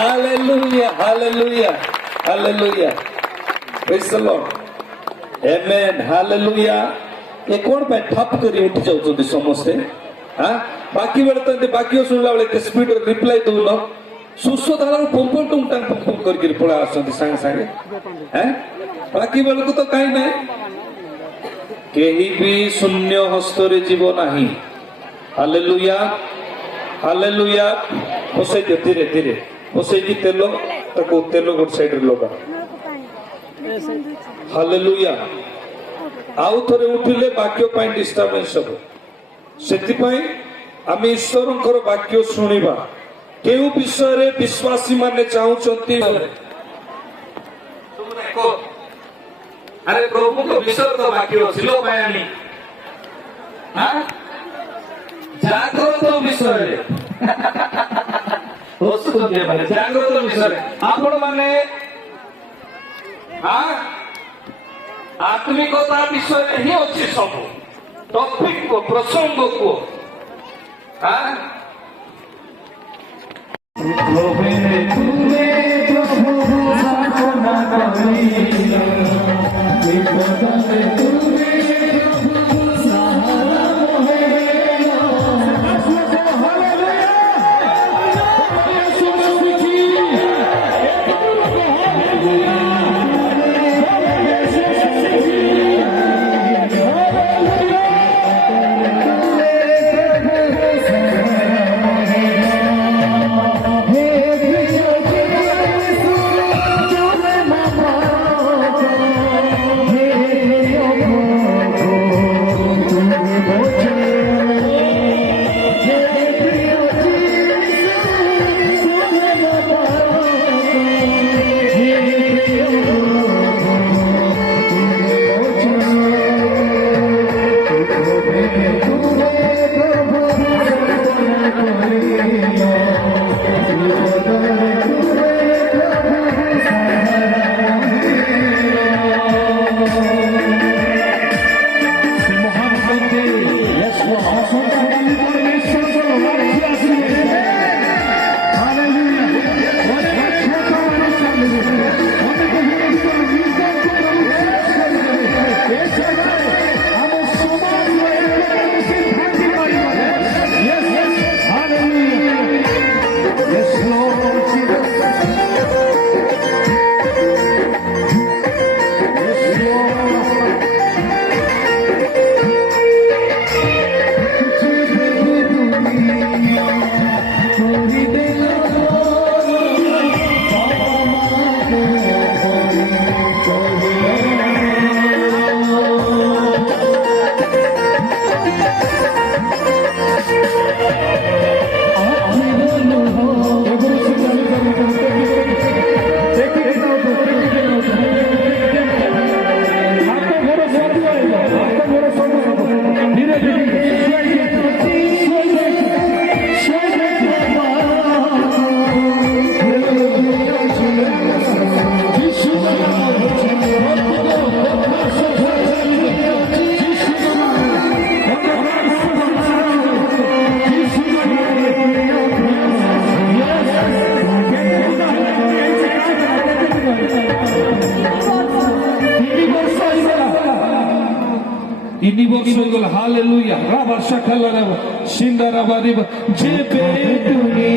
Hallelujah, hallelujah, hallelujah. Praise the Lord. Amen, hallelujah. ये कौन पे ठप करी उठ जाऊँ समझते हाँ बाकी बेलते हैं बाकी सुनला वाले स्पीड रिप्लाई दो ना सुसो धारा पंपल टूम टांग पंपल करके पड़ा आसंती सांग सांगे हैं बाकी बेल को तो कहीं नहीं केही भी शून्य हस्तरे जीवन नहीं हालेलुया हालेलुया बसे धीरे धीरे बसे की तेलो तक तेलो गुड साइड लोगा हालेलुया आउ थरे उठिले वाक्य पाई डिस्टर्बेंस हो सेति पाई आमे ईश्वरंकर वाक्य सुनिबा केउ विषय रे विश्वासी माने चाहुचंती तुमने को अरे प्रभु को विषय तो वाक्य छिलो पायानी हां जाग्रत विषय रे होसु दे माने जाग्रत विषय रे आपण माने हां आत्मिकता विषय ही अच्छी सब टॉपिक को प्रसंग को Hallelujah. Rabba shakala, Shinda Rabba, Jebe